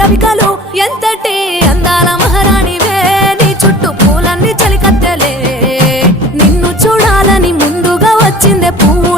రవికలు ఎంతటి అందాల మహారాణివే నీ చుట్టూ పూలన్నీ చలికత్తెలే నిన్ను చూడాలని ముందుగా వచ్చిందే పువ్వు